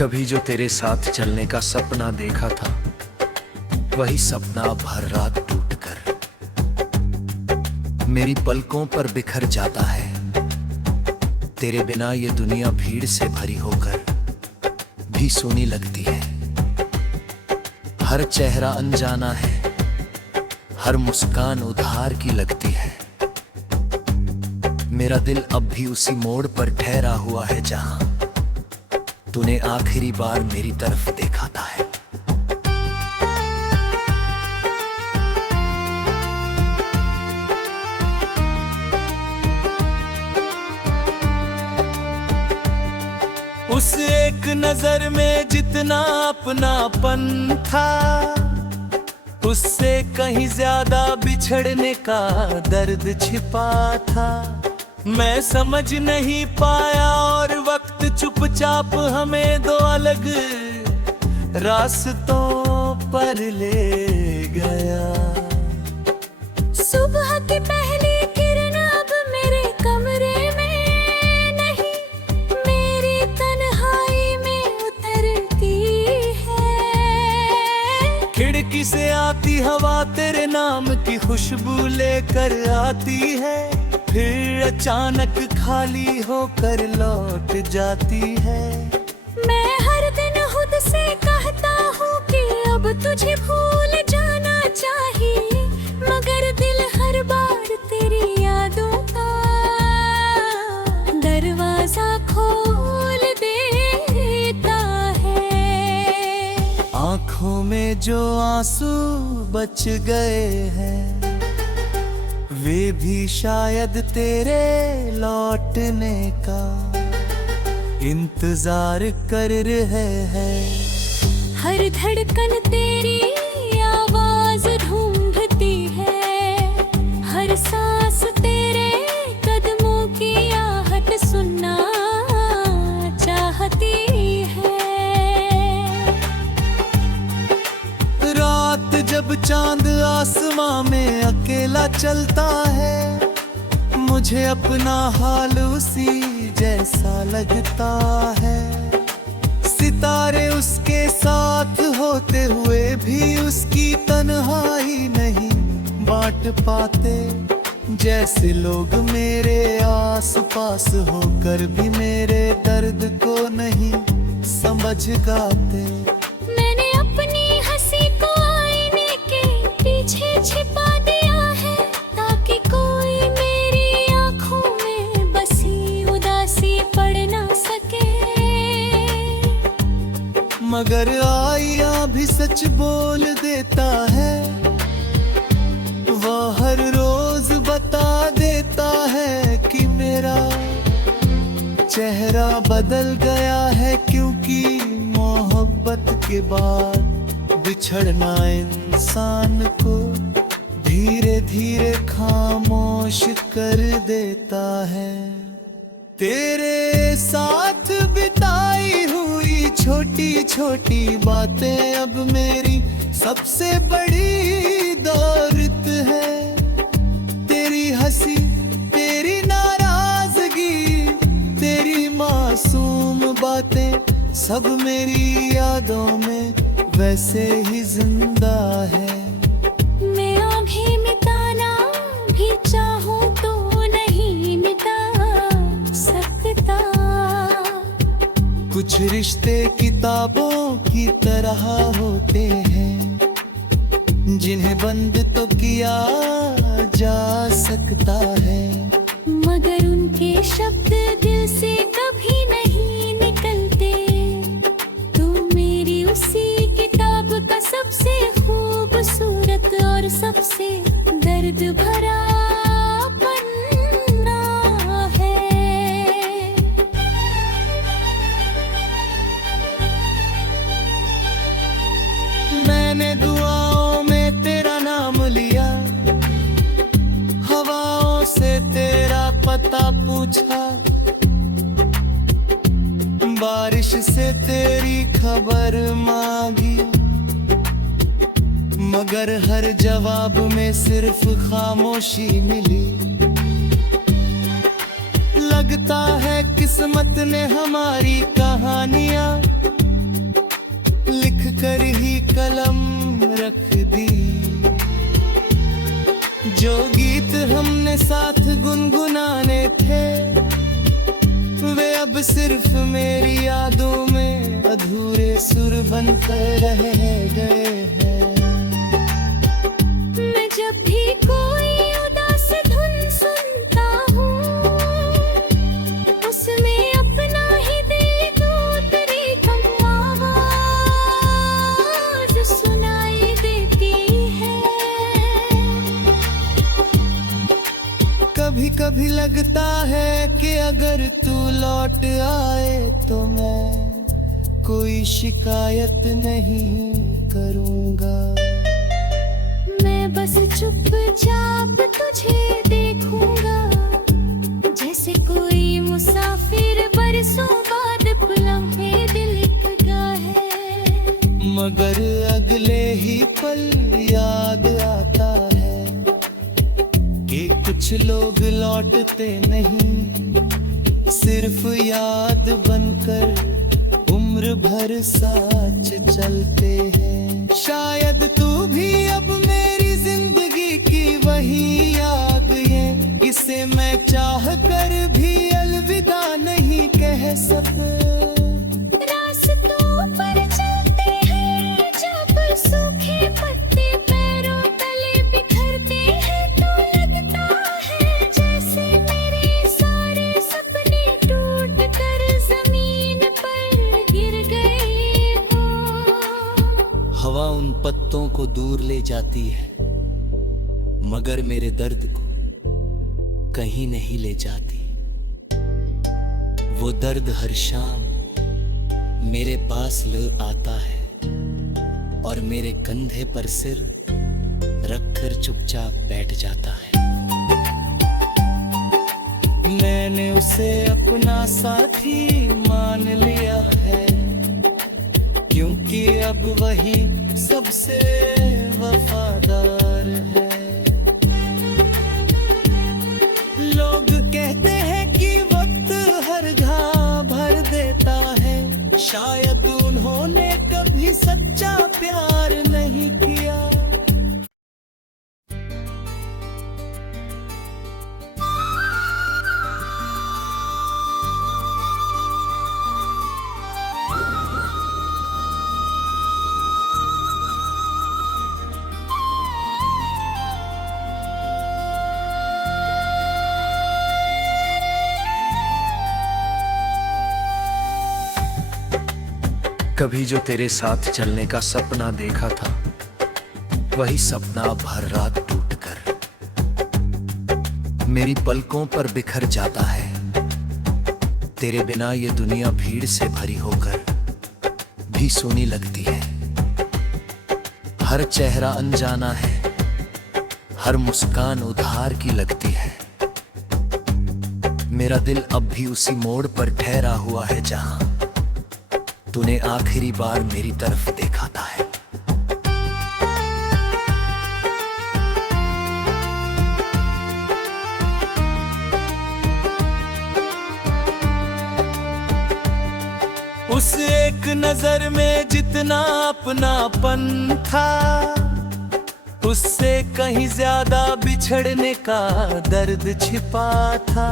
कभी जो तेरे साथ चलने का सपना देखा था, वही सपना अब हर रात टूटकर मेरी पलकों पर बिखर जाता है। तेरे बिना ये दुनिया भीड़ से भरी होकर भी सूनी लगती है। हर चेहरा अनजाना है, हर मुस्कान उधार की लगती है। मेरा दिल अब भी उसी मोड़ पर ठहरा हुआ है जहां तूने आखिरी बार मेरी तरफ देखा था। उस एक नजर में जितना अपनापन था, उससे कहीं ज्यादा बिछड़ने का दर्द छिपा था। मैं समझ नहीं पाया और वक्त चुपचाप हमें दो अलग रास्तों पर ले गया। सुबह की पहली किरण अब मेरे कमरे में नहीं, मेरी तन्हाई में उतरती है। खिड़की से आती हवा तेरे नाम की खुशबू लेकर आती है, फिर अचानक खाली होकर लौट जाती है। मैं हर दिन खुद से कहता हूँ कि अब तुझे भूल जाना चाहिए, मगर दिल हर बार तेरी यादों का दरवाजा खोल देता है। आँखों में जो आंसू बच गए हैं, वे भी शायद तेरे लौटने का इंतजार कर रहे हैं। हर धड़कन तेरी आवाज ढूंढती है, हर सांस तेरे कदमों की आहट सुनना चाहती है। रात जब चांद आसमां में अकेला चलता है, मुझे अपना हाल उसी जैसा लगता है। सितारे उसके साथ होते हुए भी उसकी तन्हाई नहीं बांट पाते, जैसे लोग मेरे आस पास होकर भी मेरे दर्द को नहीं समझ गाते। मैंने अपनी हंसी को आईने के पीछे छिपा दिया है, ताकि कोई मेरी आंखों में बसी उदासी पढ़ ना सके। मगर आईना भी सच बोल देता है, वह हर रोज बता देता है कि मेरा चेहरा बदल गया है। क्योंकि मोहब्बत के बाद बिछड़ना इंसान को धीरे धीरे खामोश कर देता है। तेरे साथ बिताई हुई छोटी छोटी बातें अब मेरी सबसे बड़ी दौलत है। तेरी हंसी, तेरी नाराजगी, तेरी मासूम बातें सब मेरी यादों में वैसे ही जिंदा है। मैं आँखें मिटाना भी चाहूँ तो नहीं मिटा सकता। कुछ रिश्ते किताबों की तरह होते हैं, जिन्हें बंद तो किया जा सकता है, मगर उनके शब्द दिल से कभी नहीं निकलते। तू मेरी उसी किताब का सबसे खूबसूरत और सबसे दर्द भरा पन्ना है। मैंने दुआओं में तेरा नाम लिया, हवाओं से तेरा पता पूछा, बारिश से तेरी खबर मांगी, मगर हर जवाब में सिर्फ खामोशी मिली। लगता है किस्मत ने हमारी कहानियां लिख कर ही कलम रख दी। जो गीत हमने साथ गुनगुनाने थे वे अब सिर्फ मेरी यादों में अधूरे सुर बनकर रह गए हैं। मैं जब भी कोई उदास धुन सुनता हूँ उसमें अपना ही दिल की उतरी कम आवाज सुनाई देती है। कभी कभी लगता है कि अगर तू लौट आए तो मैं कोई शिकायत नहीं करूँगा। मैं बस चुपचाप तुझे देखूंगा जैसे कोई मुसाफिर बरसों बाद लम्हे दिल का है। मगर अगले ही पल याद आता है कि कुछ लोग लौटते नहीं, सिर्फ याद बनकर उम्र भर साथ चलते हैं। शायद तू भी अब मेरी जिंदगी की वही याद है, इसे मैं चाह कर भी अलविदा नहीं कह सकता। रास्तों पर चलते हैं जब सूखे पत्ते पैरों तले बिखरते हैं तो लगता है जैसे मेरे सारे सपने टूट कर जमीन पर गिर गए हो। हवा उन पत्तों को दूर ले जाती है मगर मेरे दर्द को कहीं नहीं ले जाती। वो दर्द हर शाम मेरे पास ले आता है और मेरे कंधे पर सिर रखकर चुपचाप बैठ जाता है। मैंने उसे अपना साथी मान लिया है क्योंकि अब वही सबसे वफादार है। लोग कहते हैं कि वक्त हर घाव भर देता है, शायद उन्होंने कभी सच्चा प्यार नहीं किया। कभी जो तेरे साथ चलने का सपना देखा था वही सपना अब हर रात टूटकर मेरी पलकों पर बिखर जाता है। तेरे बिना ये दुनिया भीड़ से भरी होकर भी सूनी लगती है। हर चेहरा अनजाना है, हर मुस्कान उधार की लगती है। मेरा दिल अब भी उसी मोड़ पर ठहरा हुआ है जहां तूने आखिरी बार मेरी तरफ देखा था। उस एक नजर में जितना अपनापन था उससे कहीं ज्यादा बिछड़ने का दर्द छिपा था।